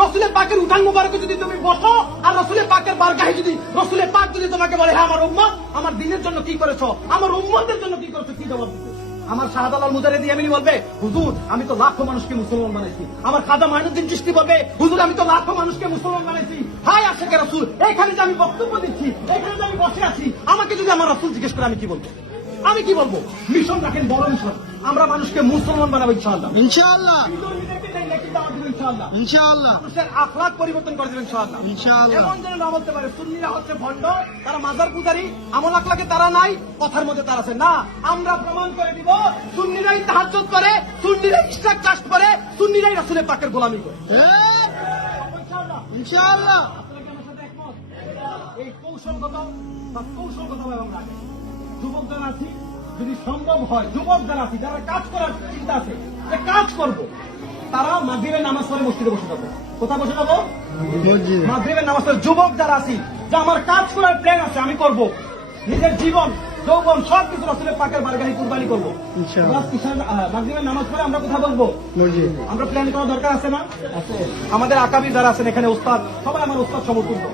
রসুলের পাকের উঠান মুবারকে যদি তুমি বসো, আর রসুলের পাকের বারগাহে যদি রসুলের পাক যদি তোমাকে বলে হ্যাঁ আমার উম্মত, আমার দিনের জন্য কি করেছ? আমার উম্মতের জন্য কি করেছ? কি জবাব আমার শাহাদাল মুজারে দিয়ে এমনি বলবে, হুজুর, আমি তো লাখো মানুষকে মুসলমান বানাইছি। আমার খাদা মাইনুদ্দিন চিস্তি বলবে, হুজুর, আমি তো লাখো মানুষকে মুসলমান বানাইছি। হাই আশেখ রাসুল, এখানে যে আমি বক্তব্য দিচ্ছি, এখানে যে আমি বসে আছি, আমাকে যদি আমার রাসুল জিজ্ঞেস করে আমি কি বলব? আমি কি বলব? মিশন রাখেন বড় মিশন আমরা মানুষকে মুসলমান বানাবো ইনশাআল্লাহ। ইনশাআল্লাহ। মানুষের আখলাক পরিবর্তন করে দেবেন ইনশাআল্লাহ। ইনশাআল্লাহ। এমন যেন না বলতে পারে সুন্নিরা হচ্ছে ভণ্ড তারা মাজার পূজারি আমল আখলাকে তারা নাই কথার মধ্যে তারা আছে। না আমরা প্রমাণ করে দিব সুন্নিরাই তাহাজ্জুদ করে সুন্নিরাই কাস্ট করে সুন্নিরাই রাসূলের পাকের গোলামি করে। ইনশাআল্লাহ। ইনশাআল্লাহ। আপনারা কি আমার সাথে একমত? এই কৌশলগত বা আমরা। যুবক যারা আছি যদি সম্ভব হয় যুবক যারা আছি যারা কাজ করার চিন্তা আছে যে কাজ করব তারা মাগরিবের নামাজ পড়ে মসজিদে বসে যাব। কোথায় বসে যাব? মাগরিবের নামাজ পড়ে যুবক যারা আছি যে আমার কাজ করার প্ল্যান আছে আমি করব। নিজের জীবন যৌবন সব কিছু রসুলের পাকের বারগাহি কুরবানি করব। মাগরিবের নামাজ পড়ে আমরা কোথায় বলব আমরা প্ল্যান করা দরকার আছে না? আমাদের আকাবি যারা আছেন এখানে উস্তাদ সবাই আমার উস্তাদ সমতুল্য